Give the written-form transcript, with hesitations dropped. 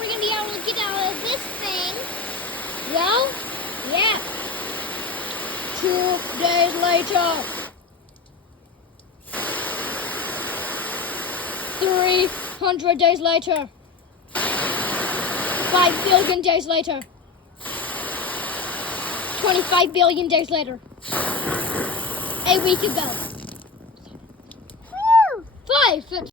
we're gonna be able to get out of this thing. Well, yeah. 2 days later. 300 days later. 5 billion days later. 25 billion days later. A week ago. 5.